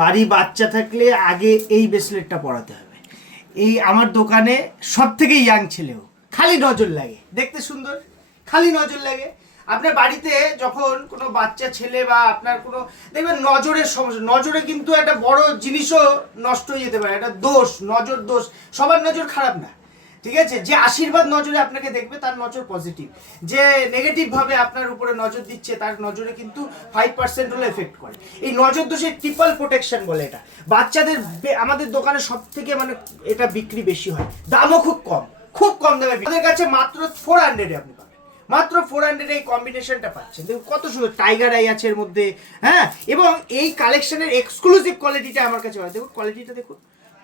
বাড়ি বাচ্চা থাকলে আগে এই ব্রেসলেটটা পরাতে হবে। এই আমার দোকানে সব থেকে ইয়াং ছেলেও খালি নজর লাগে, দেখতে সুন্দর, খালি নজর লাগে। আপনার বাড়িতে যখন কোনো বাচ্চা ছেলে বা আপনার কোনো দেখবেন নজরের সমস্যা, নজরে কিন্তু একটা বড় জিনিসও নষ্ট হয়ে যেতে পারে, একটা দোষ, নজর দোষ। সবার নজর খারাপ না, ঠিক আছে? যে আশীর্বাদ নজরে আপনাকে দেখবে তার নজর পজিটিভ, যে নেগেটিভ ভাবে আপনার উপরে নজর দিচ্ছে তার নজরে কিন্তু 5% হলো এফেক্ট করে। এই নজর দোষের ট্রিপল প্রোটেকশন বলে এটা। বাচ্চাদের আমাদের দোকানে সব থেকে মানে এটা বিক্রি বেশি হয়, দামও খুব কম, খুব কম দামে আমাদের কাছে মাত্র 400 আপনি পাবেন, মাত্র 400 এই কম্বিনেশনটা পাচ্ছেন। দেখুন কত সুন্দর, টাইগার আই আছে এর মধ্যে, হ্যাঁ। এবং এই কালেকশনের এক্সক্লুসিভ কোয়ালিটিটা আমার কাছে হয়। দেখুন কোয়ালিটিটা দেখুন,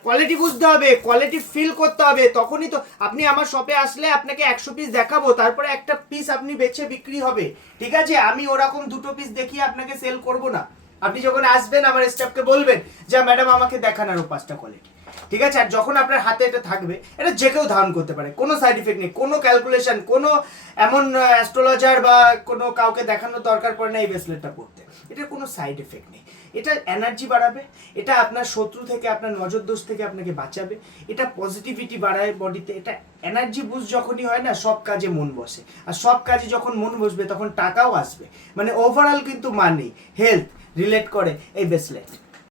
কোয়ালিটি বুঝতে হবে, কোয়ালিটি ফিল করতে হবে, তখনই তো আপনি আমার শপে আসলে আপনাকে 100 পিস দেখাবো, তারপরে একটা পিস আপনি বেচে বিক্রি হবে, ঠিক আছে? আমি ওরকম দুটো পিস দেখিয়ে আপনাকে সেল করব না। আপনি যখন আসবেন আমার স্টাফকে বলবেন যে ম্যাডাম আমাকে দেখান আরো 5টা কোয়ালিটি, ঠিক আছে? আর যখন আপনার হাতে এটা থাকবে, এটা যে কেউ ধারণ করতে পারে, কোনো সাইড ইফেক্ট নেই, কোনো ক্যালকুলেশন, কোনো এমন অ্যাস্ট্রোলজার বা কোনো কাউকে দেখানোর দরকার পড়ে না এই ব্রেসলেটটা পড়তে। এটার কোনো সাইড এফেক্ট নেই। এটা এনার্জি বাড়াবে, এটা আপনার শত্রু থেকে, আপনার নজর দোষ থেকে আপনাকে বাঁচাবে, এটা পজিটিভিটি বাড়ায় বডিতে, এটা এনার্জি বুস্ট যখনই হয় না সব কাজে মন বসে, আর সব কাজে যখন মন বসবে তখন টাকাও আসবে। মানে ওভারঅল কিন্তু মানি হেলথ রিলেট করে এই ব্রেসলেট।